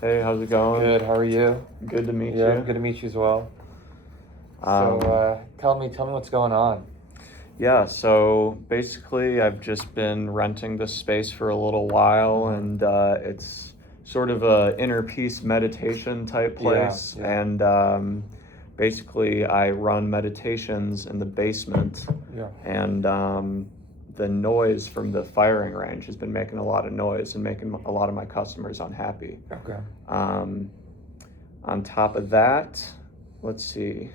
Hey, how's it going? Good. How are you? Good to meet Yeah, you. good to meet you as well. Um, Tell me what's going on. yeah, so basically, I've just been renting this space for a little while, Mhm. and it's sort of a inner peace meditation type Yeah, place. yeah, And basically, I run meditations in the basement, yeah. and the noise from the firing range has been making a lot of noise and making a lot of my customers unhappy. Okay. Um, on top of that, let's see.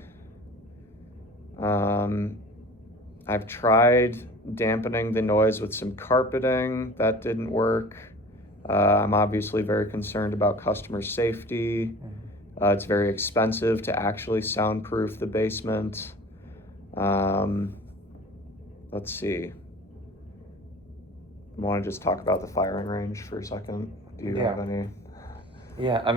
Um, I've tried dampening the noise with some carpeting. That didn't work. I'm obviously very concerned about customer safety. It's very expensive to actually soundproof the basement. Um, let's see. Want to just talk about the firing range for a second? Do you Yeah, have any? yeah. I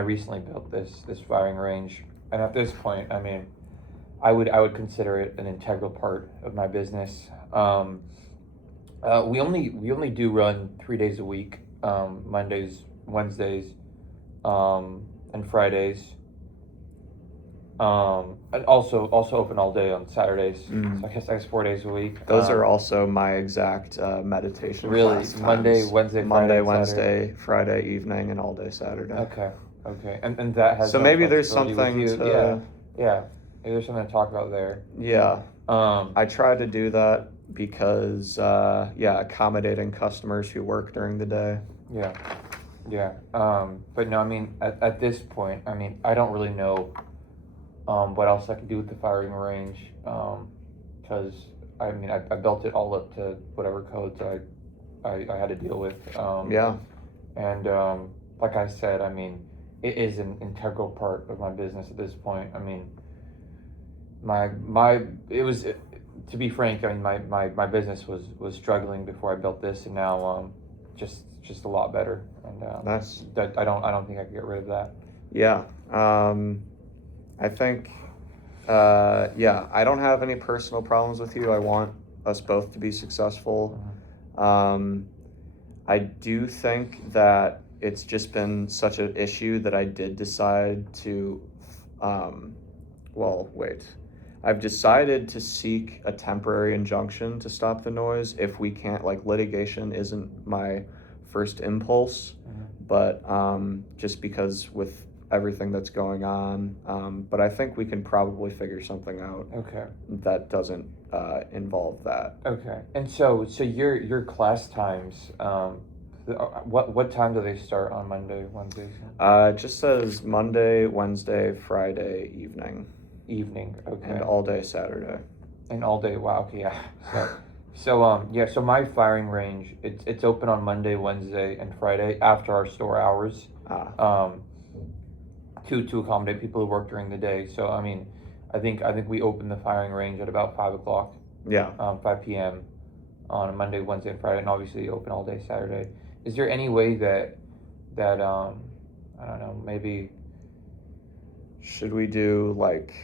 recently built this firing range, and at this point, I would consider it an integral part of my business. We only do run 3 days a week, Mondays, Wednesdays, and Fridays. And also open all day on Saturdays. Mm. So I guess 4 days a week. Those are also my exact meditation Really class Monday, times. Wednesday, Friday, Monday, and Saturday. Wednesday, Friday evening, and all day Saturday. Okay, and that has So no maybe there's flexibility with something you. Yeah, to, yeah. Maybe there's something to talk about there. yeah. Um, I try to do that because, yeah, accommodating customers who work during the day. yeah, yeah. But no, at this point, I don't really know what else I could do with the firing range. Because I built it all up to whatever codes I had to deal with. Yeah, And like I said, it is an integral part of my business at this point. My it was to be frank. My business was struggling before I built this, and now just a lot better. And nice. that I don't think I could get rid of that. Yeah. I think, yeah, I don't have any personal problems with you. I want us both to be successful. Um, I do think that it's just been such an issue that I did decide to, um, well, wait. I've decided to seek a temporary injunction to stop the noise if we can't, like, litigation isn't my first impulse, but just because with everything that's going on. But I think we can probably figure something out Okay. that doesn't involve that. Okay. And so your class times. What time do they start on Monday, Wednesdays? It just says Monday, Wednesday, Friday evening, Evening. Okay. and all day Saturday. And all day. Wow. Okay. Yeah. So so my firing range, it's open on Monday, Wednesday, and Friday after our store hours. Ah, Um, to accommodate people who work during the day. So I think we open the firing range at about 5 o'clock, yeah. 5 p.m. on a Monday, Wednesday, and Friday, and obviously open all day Saturday. Is there any way that I don't know, maybe Should we do like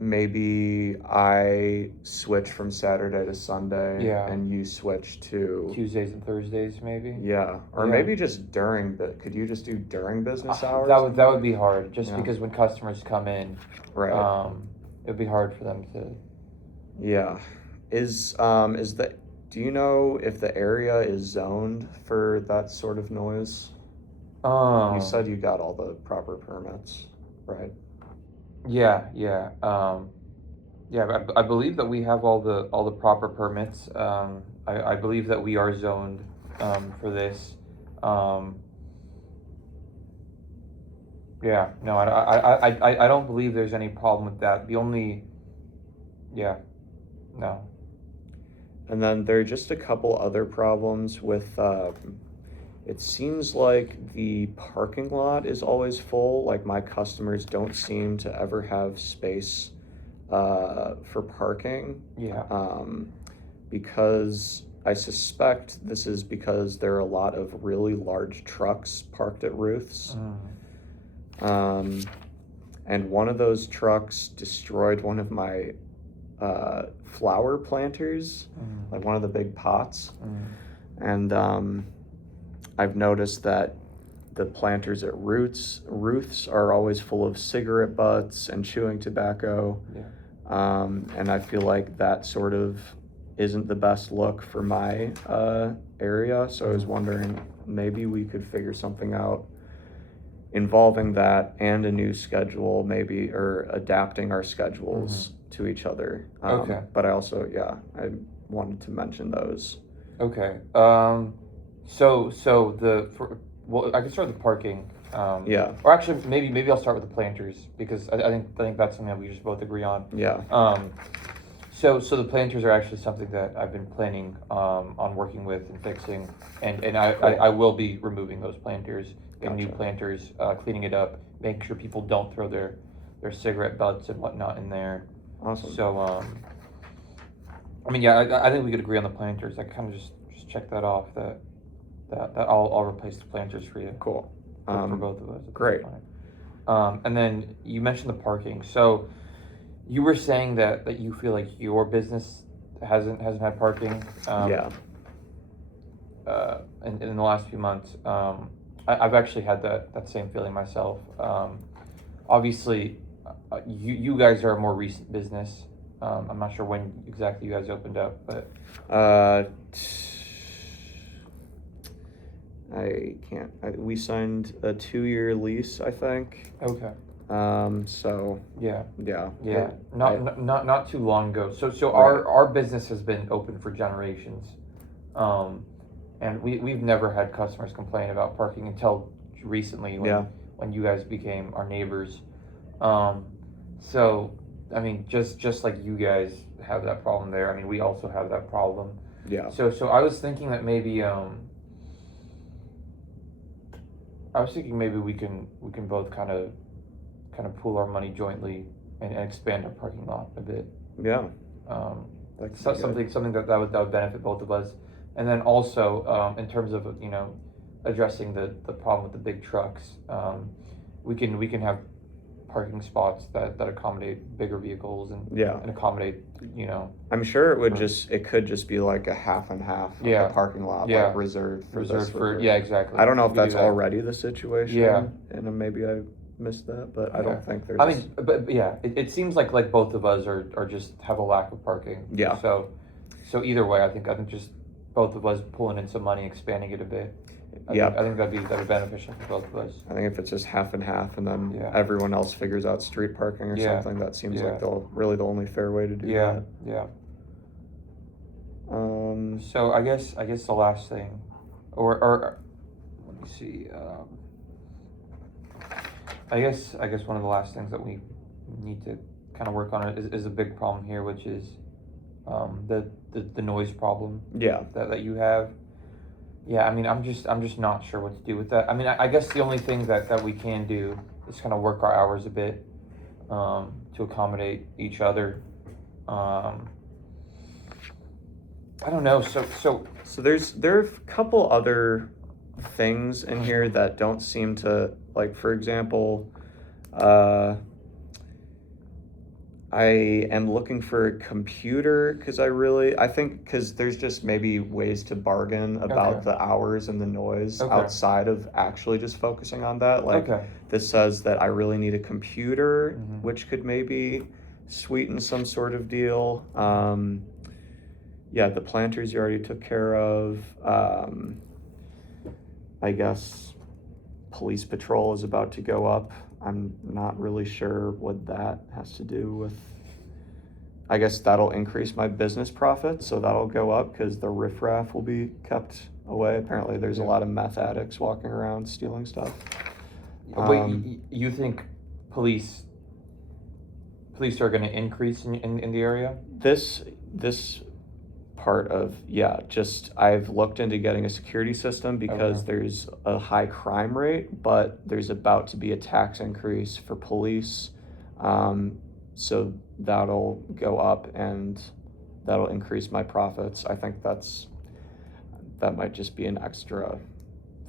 maybe I switch from Saturday to Sunday Yeah. and you switch to Tuesdays and Thursdays maybe? yeah, or Yeah. maybe just during the could you just do during business hours? That would be hard, just Yeah. because when customers come in, Right. it would be hard for them to. Yeah. Is the do you know if the area is zoned for that sort of noise? You said you got all the proper permits, right? Yeah, yeah. Yeah, I believe that we have all the proper permits. I believe that we are zoned for this. Um, yeah, no, I don't believe there's any problem with that. The only, yeah, no. And then there are just a couple other problems with it seems like the parking lot is always full. Like my customers don't seem to ever have space for parking. Yeah. Because I suspect this is because there are a lot of really large trucks parked at Ruth's. And one of those trucks destroyed one of my flower planters, like one of the big pots. And I've noticed that the planters at Ruth's are always full of cigarette butts and chewing tobacco. Yeah. And I feel like that sort of isn't the best look for my area. So I was wondering maybe we could figure something out involving that and a new schedule, maybe, or adapting our schedules to each other. Okay. But I also, I wanted to mention those. Okay. So I can start with the parking. Yeah. Or actually, maybe I'll start with the planters because I think that's something that we just both agree on. Yeah. So the planters are actually something that I've been planning on working with and fixing, and I will be removing those planters, getting new Gotcha. planters, cleaning it up, making sure people don't throw their cigarette butts and whatnot in there. Awesome. So I mean, yeah, I think we could agree on the planters. I kind of just check that off. That I'll replace the planters for you. Cool. For both of us. at this Great. point. And then you mentioned the parking. So you were saying that you feel like your business hasn't had parking. Yeah. In the last few months, I've actually had that same feeling myself. Obviously, you guys are a more recent business. I'm not sure when exactly you guys opened up, but we signed a 2-year lease, I think. okay. So Yeah. yeah. Not too long ago. So Right. our business has been open for generations, and we've never had customers complain about parking until recently when you guys became our neighbors. So I mean, just like you guys have that problem there, I mean, we also have that problem. Yeah. So I was thinking that maybe we can both kind of pool our money jointly and expand our parking lot a bit. Yeah. Like something that would benefit both of us, and then also in terms of addressing the problem with the big trucks, we can have parking spots that accommodate bigger vehicles and accommodate I'm sure it could just be like a half and half of the parking lot, like reserved for exactly. I don't know if We could do that's that. already the situation. Yeah. And then maybe I missed that, but I don't think there's. I mean, but yeah, it seems like both of us are just have a lack of parking. Yeah. So either way, I think just both of us pulling in some money, expanding it a bit. I think that'd be beneficial for both of us. I think if it's just half and half, and then everyone else figures out street parking or something, that seems like the only fair way to do that. Yeah. Um. So I guess the last thing, or let me see. I guess one of the last things that we need to kind of work on is a big problem here, which is the noise problem. Yeah. That you have. Yeah, I mean, I'm just not sure what to do with that. I mean, I guess the only thing that we can do is kind of work our hours a bit to accommodate each other. I don't know. So there are a couple other things in here that don't seem to, like, for example, I am looking for a computer because I think because there's just maybe ways to bargain about the hours and the noise outside of actually just focusing on that. Like this says that I really need a computer, which could maybe sweeten some sort of deal. The planters you already took care of. I guess police patrol is about to go up. I'm not really sure what that has to do with. I guess that'll increase my business profits, so that'll go up because the riffraff will be kept away. Apparently, there's a lot of meth addicts walking around stealing stuff. Wait, you think police are going to increase in the area? This part of just I've looked into getting a security system because there's a high crime rate, but there's about to be a tax increase for police, so that'll go up and that'll increase my profits. I think that might just be an extra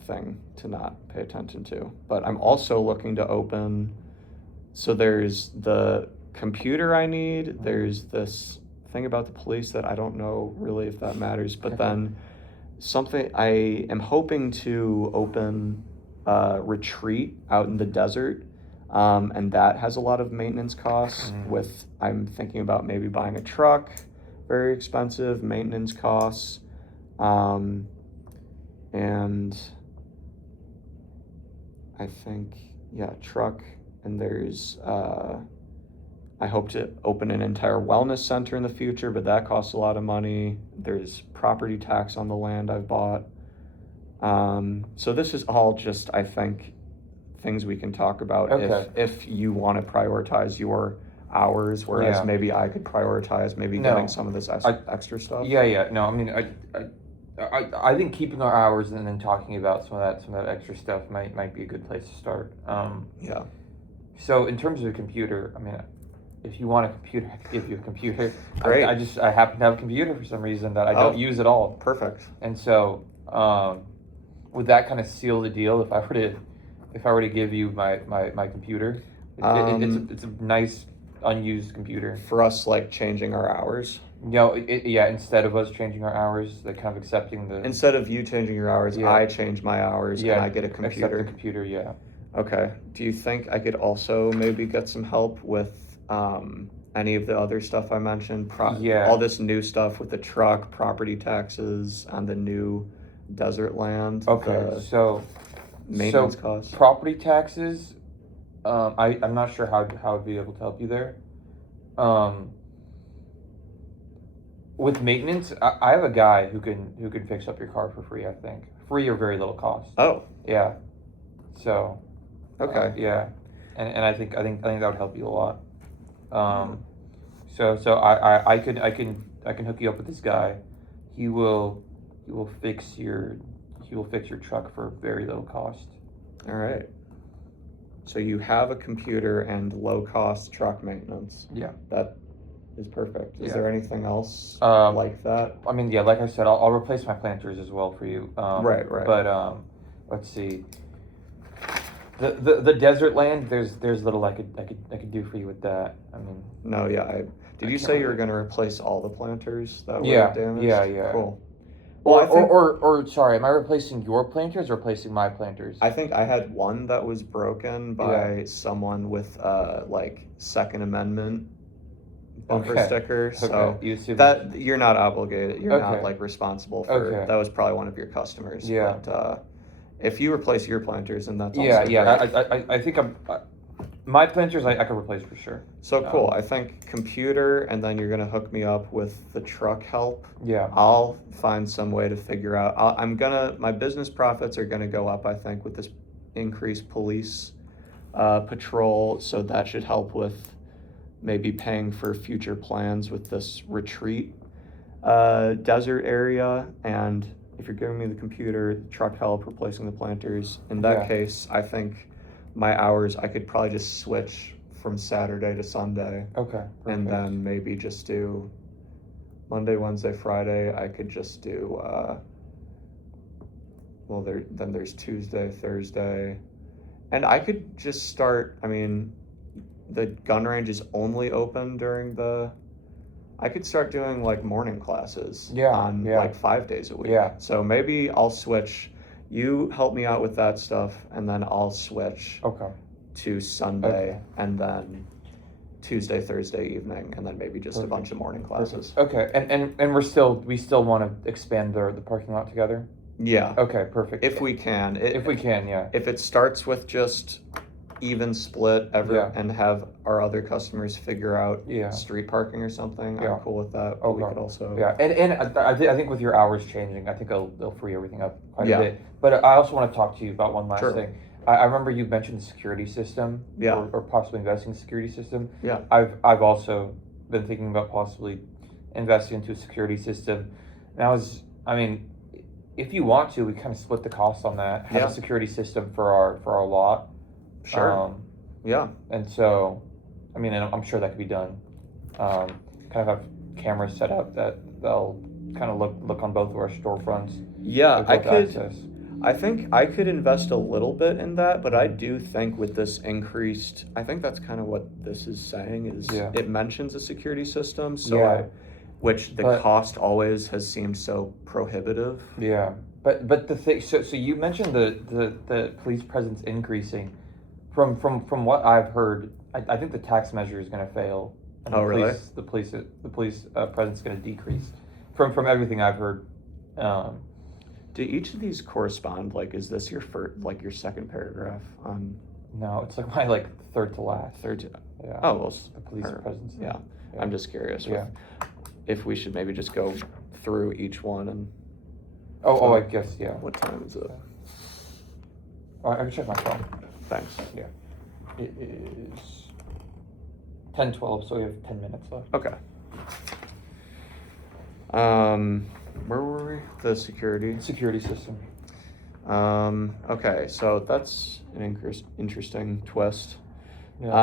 thing to not pay attention to. But I'm also looking to open, so there's the computer I need, there's this thing about the police that I don't know really if that matters, but then something I am hoping to open retreat out in the desert. And that has a lot of maintenance costs. I'm thinking about maybe buying a truck, very expensive maintenance costs. And I think, truck, and there's, I hope to open an entire wellness center in the future, but that costs a lot of money. There's property tax on the land I've bought. So this is all just, I think, things we can talk about if you want to prioritize your hours, whereas maybe I could prioritize getting some of this extra stuff. No, I mean, I think keeping our hours and then talking about some of that extra stuff might be a good place to start. So in terms of a computer, I mean, if you want a computer, I could give you a computer. Great. I happen to have a computer for some reason that I don't use at all. Perfect. And so, would that kind of seal the deal if I were to give you my computer? It's a nice unused computer. For us, like changing our hours. Instead of us changing our hours, they're kind of accepting the. Instead of you changing your hours, I change my hours and I get a computer. Accept the computer, Okay. Do you think I could also maybe get some help with any of the other stuff I mentioned? All this new stuff with the truck, property taxes, and the new desert land. Okay, so maintenance costs. Property taxes. I'm not sure how I'd be able to help you there. With maintenance, I have a guy who can fix up your car for free. I think free or very little cost. Oh. Yeah. So. Okay. And I think that would help you a lot. So I can hook you up with this guy. He will fix your truck for very little cost. All right. So you have a computer and low cost truck maintenance. Yeah. That is perfect. Is there anything else like that? I mean, like I said, I'll replace my planters as well for you. Right. But let's see. The desert land, there's little I could do for you with that. I mean. No, did you say you were going to replace all the planters that were damaged? Yeah. Cool. Well, or sorry, am I replacing your planters or replacing my planters? I think I had one that was broken by someone with like Second Amendment bumper sticker. So that you're not obligated. You're not like responsible for. That was probably one of your customers. Yeah. But if you replace your planters, then that's I think my planters I could replace for sure. So cool. I think computer, and then you're gonna hook me up with the truck help. Yeah. I'll find some way to figure out. My business profits are gonna go up, I think, with this increased police patrol. So that should help with maybe paying for future plans with this retreat desert area. And if you're giving me the computer, truck help, replacing the planters, in that case, I think my hours, I could probably just switch from Saturday to Sunday. Okay. Perfect. And then maybe just do Monday, Wednesday, Friday. I could just do, then there's Tuesday, Thursday. And I could just start, I mean, the gun range is only open during I could start doing like morning classes on like 5 days a week. Yeah. So maybe I'll switch. You help me out with that stuff, and then I'll switch to Sunday, and then Tuesday, Thursday evening, and then maybe just a bunch of morning classes. Okay, and we still want to expand the parking lot together? Yeah. Okay, perfect. If we can. If we can, yeah. If it starts with just even split and have our other customers figure out street parking or something, I'm cool with that. But we could also and I think with your hours changing, I think they'll free everything up quite a bit. But I also want to talk to you about one last thing. I remember you mentioned the security system, or possibly investing in the security system. Yeah, I've also been thinking about possibly investing into a security system. And I mean, if you want to, we kind of split the cost on that. Have a security system for our lot. Sure. And so, I mean, and I'm sure that could be done. Kind of have cameras set up that they'll kind of look on both of our storefronts. Yeah, I think I could invest a little bit in that, but I do think with this increased, I think that's kind of what this is saying is it mentions a security system. So which the cost always has seemed so prohibitive. Yeah. But the thing, so you mentioned the police presence increasing. From what I've heard, I think the tax measure is going to fail, and Oh, really? the police presence is going to decrease. From everything I've heard. Do each of these correspond? Like, is this your first, like your second paragraph on No, it's like my third to last. third? To, Yeah. oh, well, The police presence. Yeah. Yeah. I'm just curious. Yeah. If we should maybe just go through each one and. Oh, I guess, yeah. What time is it? Oh, I can check my phone. Thanks. Yeah. It is 10:12, so we have 10 minutes left. Okay. Where were we? The security. Security system. Okay, so that's an interesting twist. Yeah.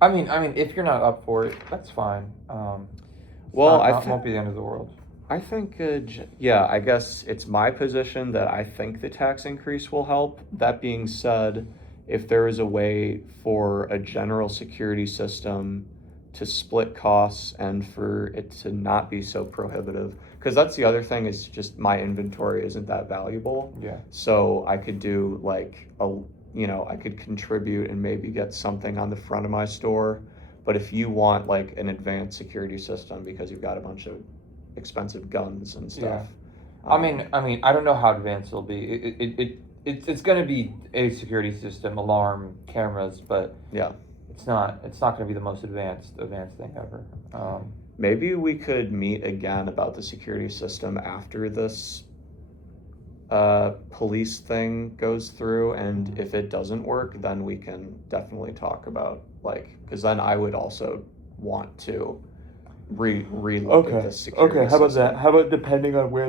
I mean, if you're not up for it, that's fine. Well, it won't be the end of the world. I think, yeah, I guess it's my position that I think the tax increase will help. That being said, if there is a way for a general security system to split costs and for it to not be so prohibitive, because that's the other thing is just my inventory isn't that valuable. Yeah. So I could do like I could contribute and maybe get something on the front of my store. But if you want like an advanced security system because you've got a bunch of expensive guns and stuff. Yeah. I mean, I don't know how advanced it'll be. It's going to be a security system, alarm, cameras, but yeah, it's not going to be the most advanced thing ever. Maybe we could meet again about the security system after this police thing goes through, and if it doesn't work, then we can definitely talk about because then I would also want to relook at the security Okay, how about system. that? How about depending on where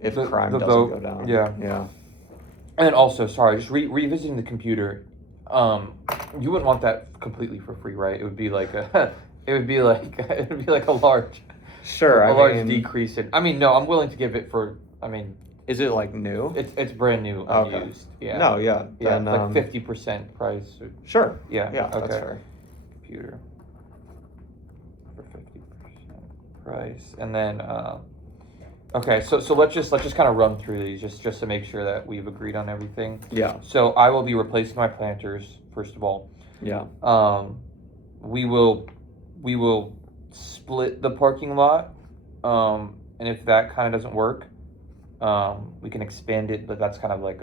If the crime doesn't vote go down. Yeah. Yeah. And also, sorry, just revisiting the computer. You wouldn't want that completely for free, right? It would be like it would be like a large large decrease in. I mean, no, I'm willing to give it for. I mean, is it like new? It's brand new, Okay. unused. Yeah. No, yeah. Yeah, Then, like 50% price. Sure. Yeah. Yeah, Okay. that's fair. Computer for 50% price, and then okay, so let's just kind of run through these just to make sure that we've agreed on everything. Yeah. So I will be replacing my planters first of all. Yeah. We will split the parking lot, and if that kind of doesn't work, we can expand it. But that's kind of like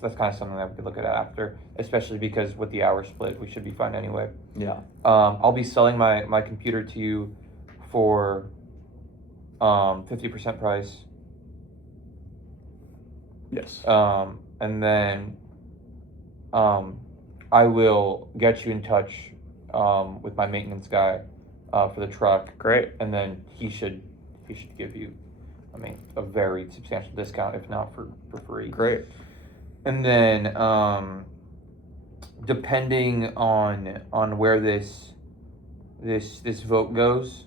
that's kind of something that we could look at after, especially because with the hour split, we should be fine anyway. Yeah. I'll be selling my computer to you for 50% price. Yes. And then I will get you in touch with my maintenance guy for the truck. Great. And then he should give you, I mean, a very substantial discount, if not for free. Great. And then depending on where this vote goes,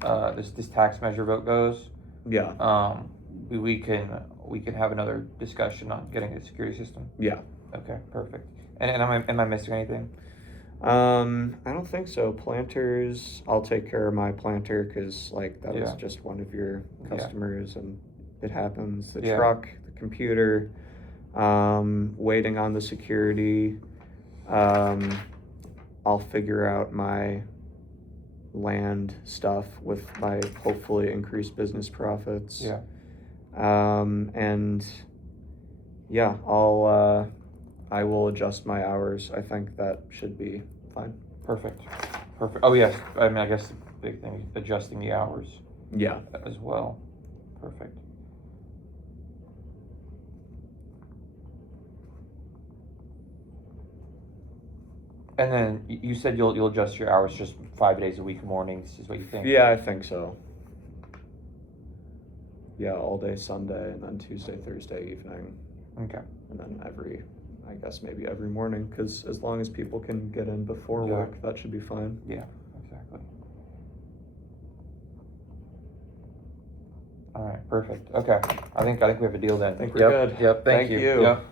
this tax measure vote goes, Yeah. we can have another discussion on getting a security system. Yeah. Okay, perfect. And am I missing anything? I don't think so. Planters, I'll take care of my planter because that was just one of your customers and it happens. The truck, the computer, waiting on the security. I'll figure out my land stuff with my hopefully increased business profits. Yeah. And yeah, I will adjust my hours. I think that should be fine. Perfect. Oh yes. I mean, I guess the big thing is adjusting the hours. Yeah. As well. Perfect. And then you said you'll adjust your hours just 5 days a week, mornings is what you think? Yeah, I think so. Yeah, all day Sunday and then Tuesday, Thursday evening. Okay. And then I guess maybe every morning, because as long as people can get in before work, that should be fine. Yeah, exactly. All right, perfect. Okay, I think we have a deal then. I think we're good. Yep. Thank you. you. Yep.